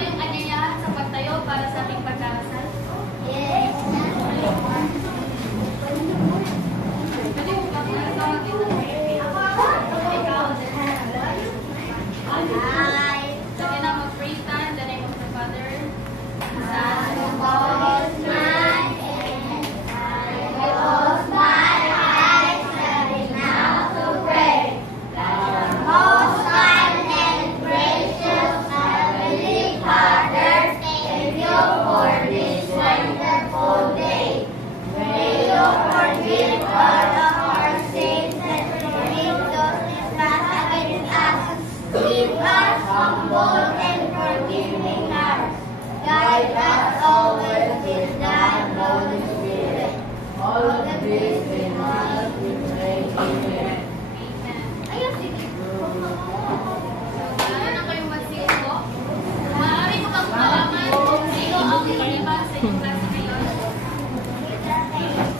kayong anyayahan sa pagtayo para sa ating pagdarasal? Yes. Pwede mo ba ikaw dito? Sige na, mag-pray stand. The name of the Father, Son, and Holy Spirit. Close my eyes, ready now to pray. Most kind and gracious Heavenly Father, thank you for this wonderful day. May you forgive all of our sins and forgive those who trespass against us. Keep us humble and forgiving hearts. Guide us always with thy Holy Spirit. All of this in us we pray. Amen. Ayun, sige. Ano na kayong magsigo? Maaari ko bang malaman kung sino ang lumiban sa inyong klase ngayon?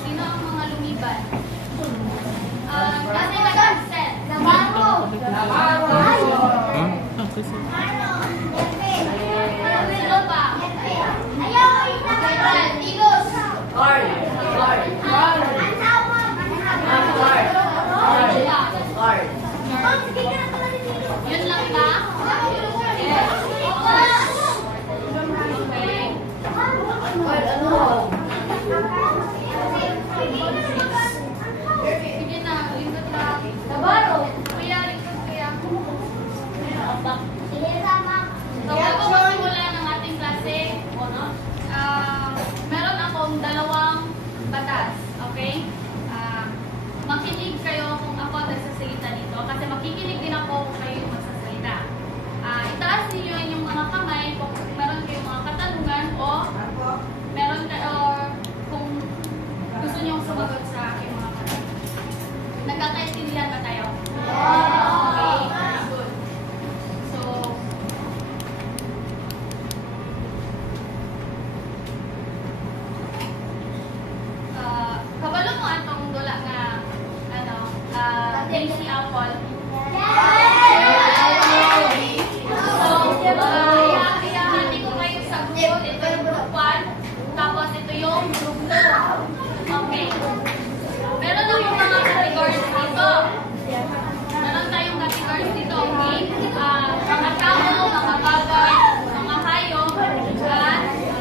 Sino ang mga lumiban? Klase ba absent? Navarro! Sino pa? Ayaw, Navarro! Igos! Yun lang ba? Yes. Okay. Sige na, lingkod lang. Kuya, lingkod kuya. So, bago magsimula ng ating klase, meron akong dalawang batas, okay? Makinig kayo kung ako nagsasalita dito kasi makikinig din ako kung kayo magsasalita. Itaas niyo yung mga kamay kung meron kayong mga katanungan o meron kayo kung gusto niyo sumagot sa aking mga katanungan. Nagkakaintindihan ba tayo? Okay, very good. So, kabalo mo atong dula nga Daisy Apple. So, ihahati ko kayo sa group. Ito yung group 1. Tapos ito yung group 2. Okay. Meron akong mga categories dito. Meron tayong categories dito. Okay? Mga tao, mga bagay, mga hayop, at kuya,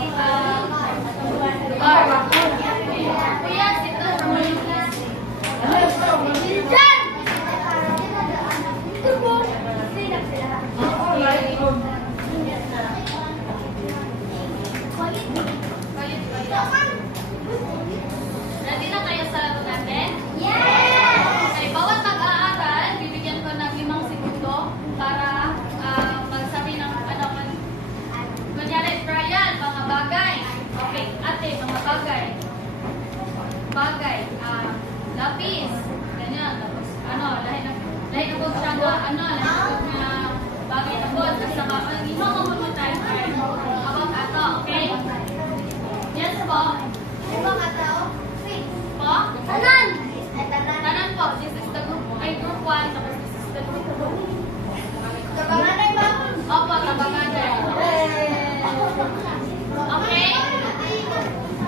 ito. Ready na kayo sa laro natin? Yes! Okay, bawat mag-aaral, bibigyan ko ng 5 segundo para magsabi ng kunyari, Brian, mga bagay. Okay, ate, mga bagay. Bagay, lapis, ganyan. Tapos, lahi na po siya na, bagay na po. Tapos, imo tayo, about ato, okay? Yes po. Po? Tanan po. This is the group, group 1, tapos this is the group 2. Tabanganay ba? Opo, tabanganay. Okay?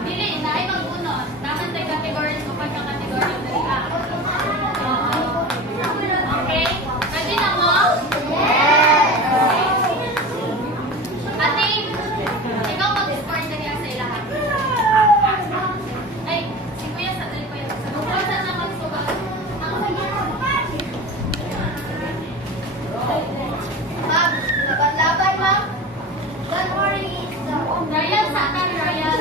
Dili, naay mag-unod. Naman tayo categories o pagka-category na ria. Okay? Ready na mo? Yes! Ate, ikaw mag-score na niya sa ilahan. Ay, si Kuya sa Kuya. Sa group 1 na magsugal. Ma'am, laban-laban, ma'am. Don't worry, it's the home. Ryan, saan ka, Ryan?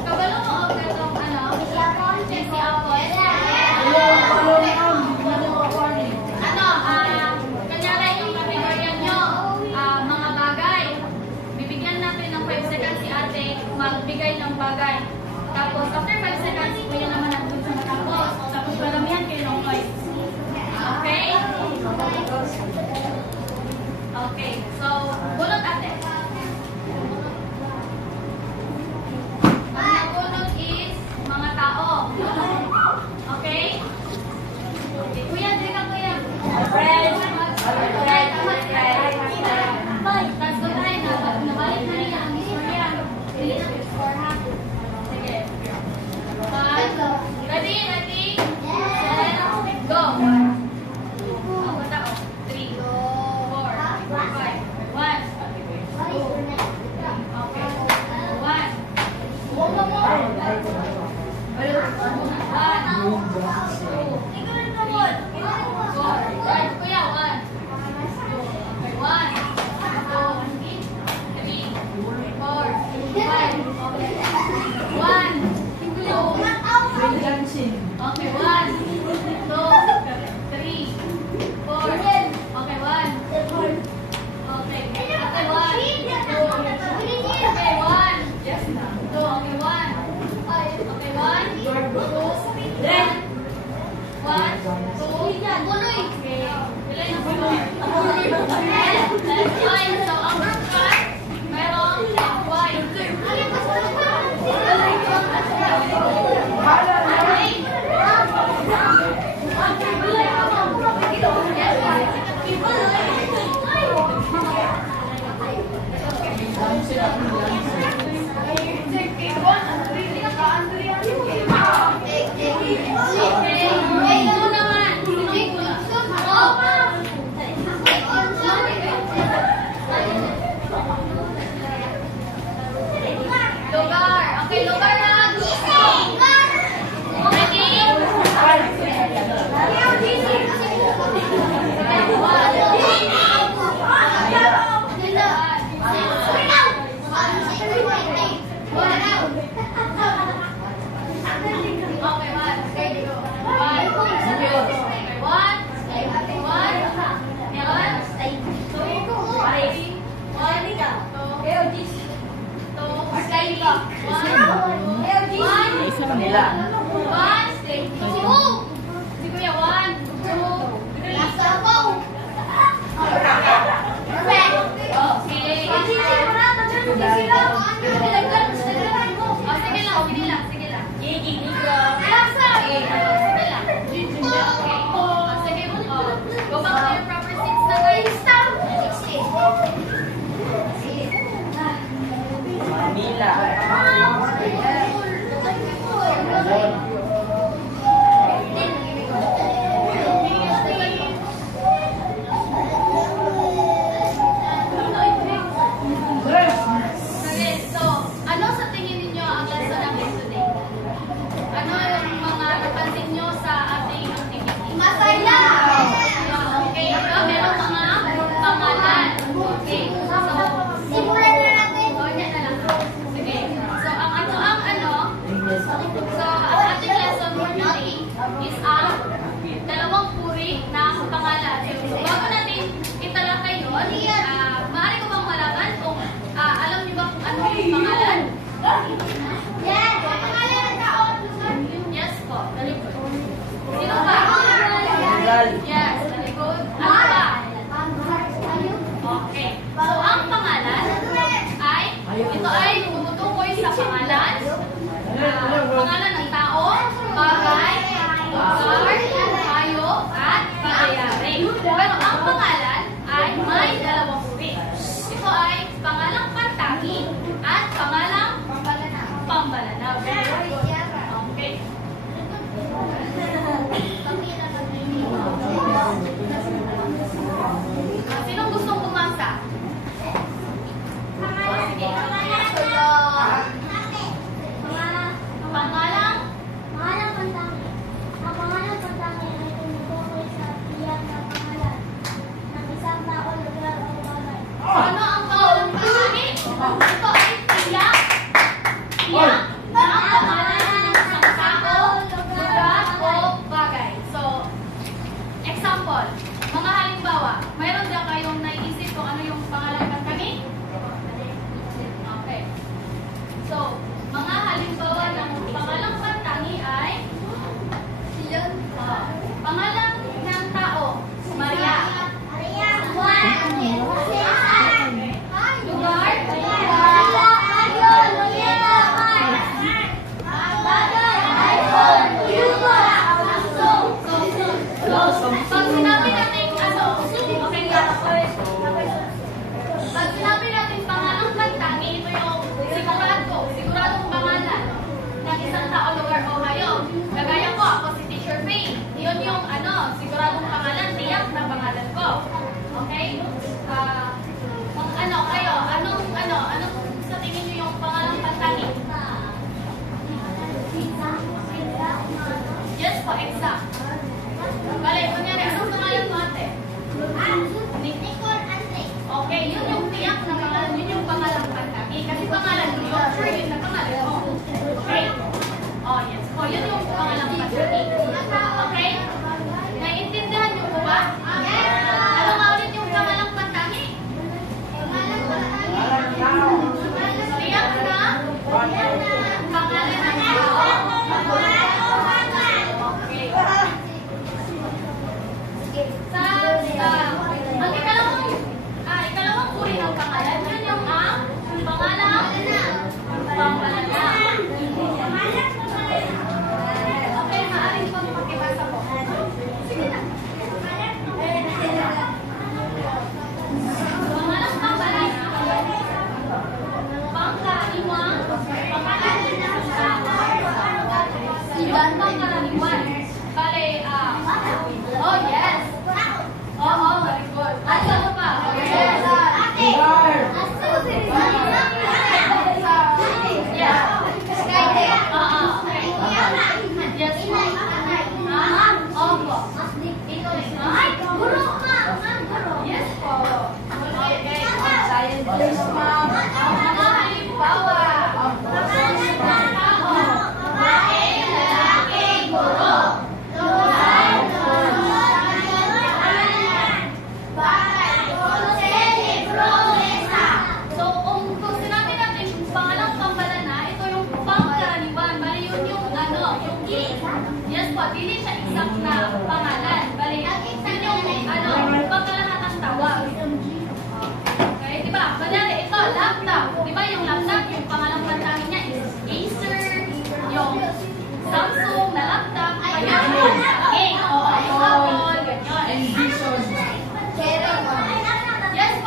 Kabalo mo o itong Daisy Apple? Kanyari yung kategorya nyo, mga bagay. Bibigyan natin ng 5 seconds si ate magbigay ng bagay. Tapos, after 5 seconds, kuya naman ang dun sa matapos. Tapos, maramihan kayo ng 5. Okay? Okay. So, bunot ate. Ang nabunot is mga tao. Okay? Okay. Kuya, hindi ka kuya. Fred. Fred. Camila. 1, 2. Si Kuya, 1, 2, 3. Okay. Sige lang. Sige lang. Okay. Sige mo. Go back to your proper seats na guys. Camila. Okay, so, ano sa tingin ninyo ang lesson natin today? Ano yung mga napansin nyo sa ating activity? Masaya! Okay, meron mga pangalan. Okay, so, Simulan na natin. yan na lang. Sige, so, ang ating lesson for today is ang dalawang puri ng pangalan. So, bago natin italakay yun, maaari ko bang malaman kung alam niyo ba kung ano yung pangalan? Yan! Pangalan ng taon. Yes po, very good. Sino ba? Tanggal. Yes, very good. Ano ba? Okay. So, ang pangalan ay, ito ay tumutukoy sa pangalan, pangalan ng tao, bagay, lugar, hayop, at pangyayari. Pero ang pangalan ay may dalawang uri. Ito ay pangalang pantangi at pangalang pambalanaw. Okay. Sinong gustong bumasa? Sige. Pangalang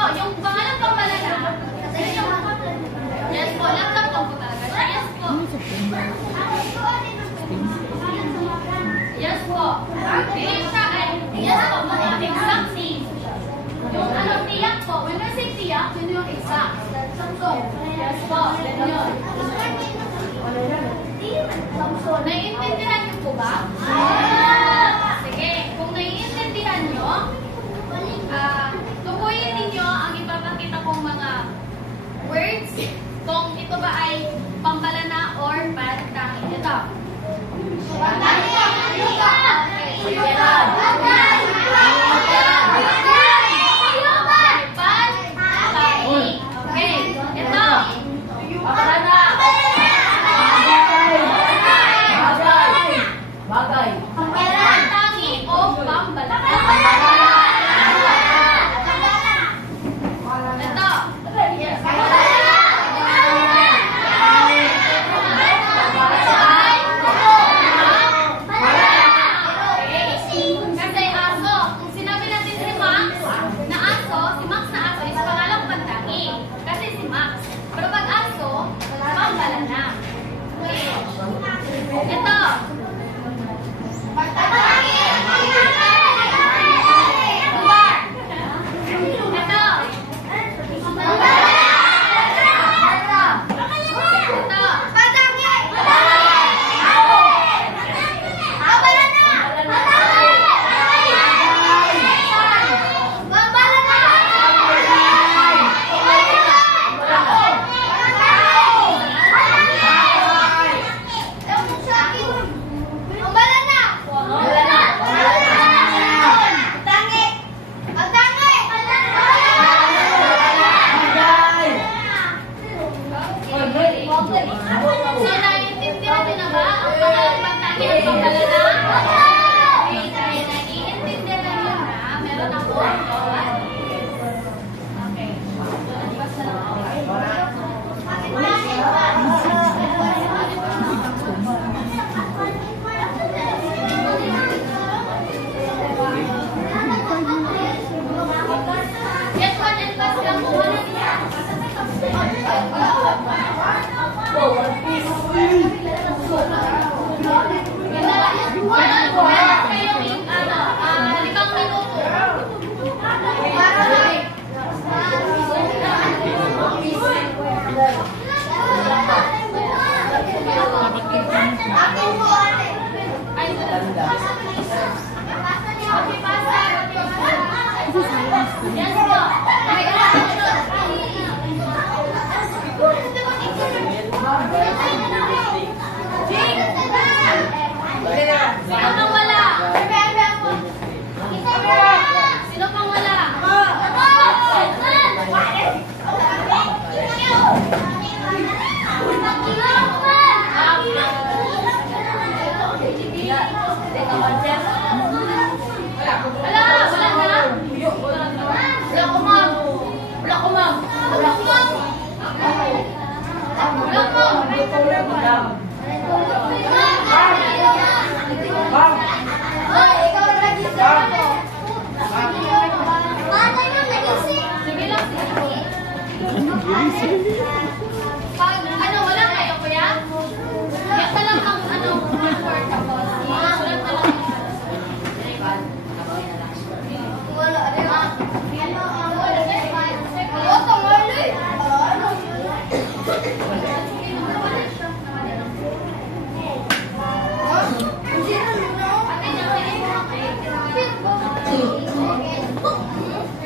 po, yung pangalang pambalana. Yes po, laptop lang po talaga siya. Yes po. Yes po. Dili siya ay, yes po, mga exact name. Yung ano, tiyak po. When I say tiyak, yun yung exact. So, yes po, yun. Naiintindihan niyo po ba? Sige, kung naiintindihan niyo, tukuyin ninyo ang ipapakita kong mga words kung ito ba ay pambalana or pantangin. Ito. Okay, ito. Bagay. Pantangin o pambalana. Ito. Kasi aso, kung sinabi natin si Max na aso, si Max na aso is pangalang pantangi. Kasi si Max. Pero pag aso, pambalana. Okay. Ito. Lugar. Ito. So, naiintindihan niyo na ba ang pangalang pantangin at pambalana? Okay, dahil naiintindihan niyo na, meron ako. Okay. Basta lang ako. Yes, what and basta lang po. Wala kayong ano, 5 minuto. Ay, okay, pasa. Yes po. Sino pang wala? Sino pang wala? Wala na? Wala ko, ma'am. Wala ko, ma'am. Wala ko, ma'am. Wala ko. Sige lang. Pag ano, wala kayo, kuya? Kaya ka lang ang ano, one word tapos. Sulat na lang.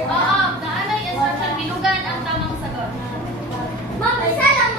Oo, naanay instruction, bilugan ang tamang sagot. Ma'am, isa lang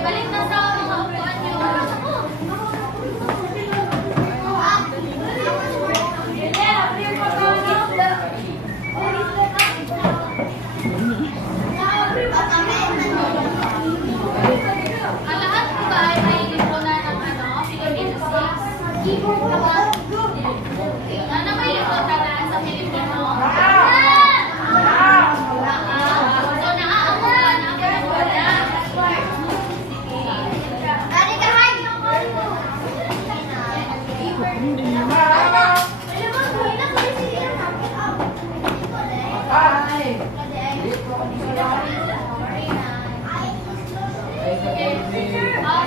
Balik na sa mga upuan niyo. Ang lahat po ba ay may libro na ng Filipino 6? Ano may libro ka na sa Filipino? So, naaamulan na ako ng wala.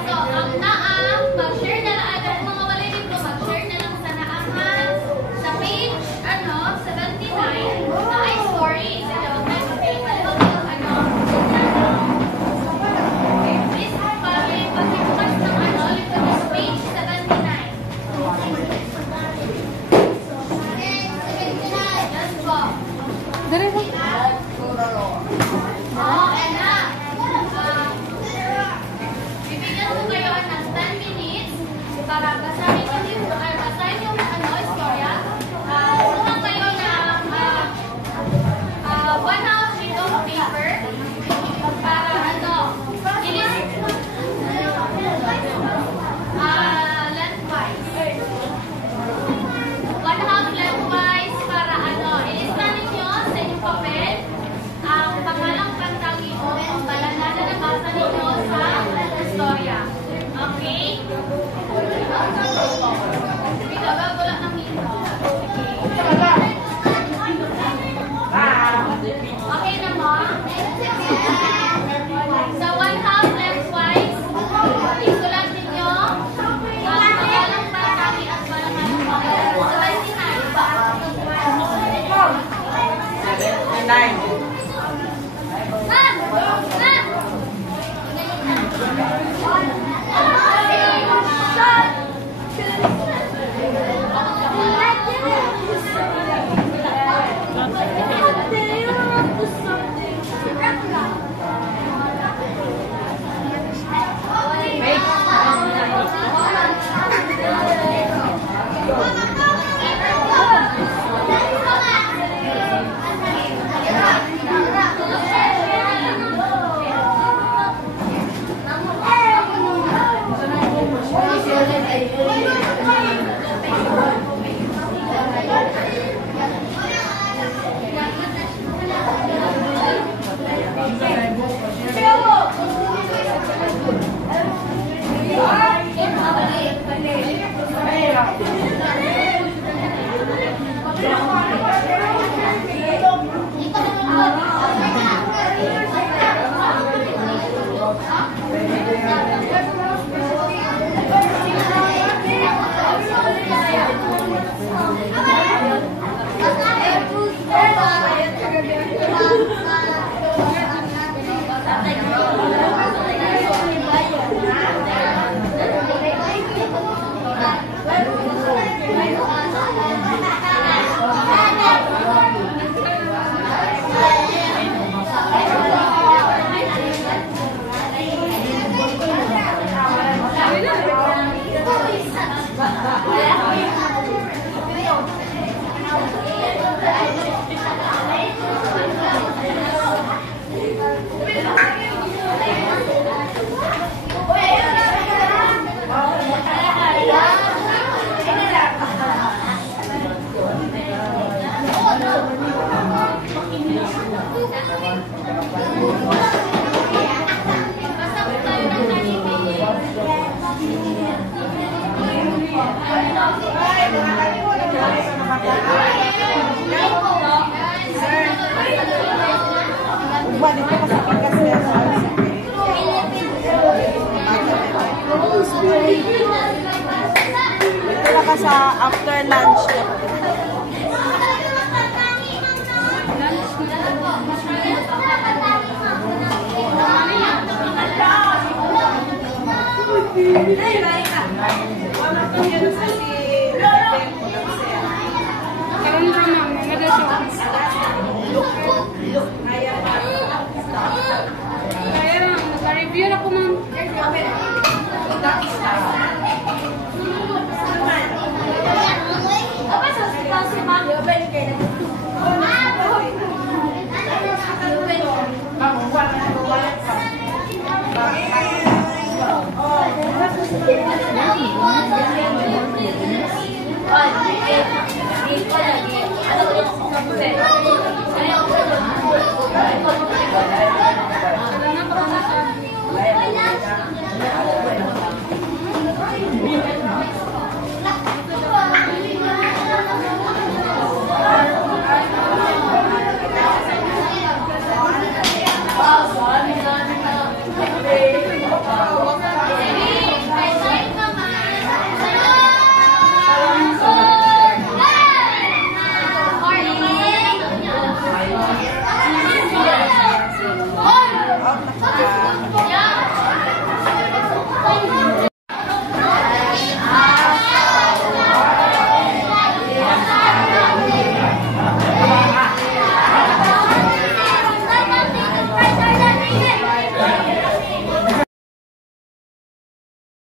So, ang naa, mag-share na lang. Kung mga wala libro, mag-share na lang sa naahan. Sa page, 79, na ay story. Sa loob na sa page, please, pakibukas ng libro sa page 79. Yes po. And bibigyan ko kayo ng 10 minutes para basahin yung libro, basahin yung istorya. Kumuha kayo ng 1/2 sheet of paper para lengthwise. 1/2 lengthwise para ilista ninyo sa inyong papel ang pangalang pantagi o ang balanada na basa ninyo sa istorya. Okay? Pinagagulak ng hito. Okay na mo? Sa 1/2 lengthwise, isulat ninyo ang pangalang pantagi at balanada ng Basta po tayo ng 30 minutes. Buwan ito kasakit kasi ito na ka sa after lunch. Review na ko, ma'am. Apa sa si ma'am? Ano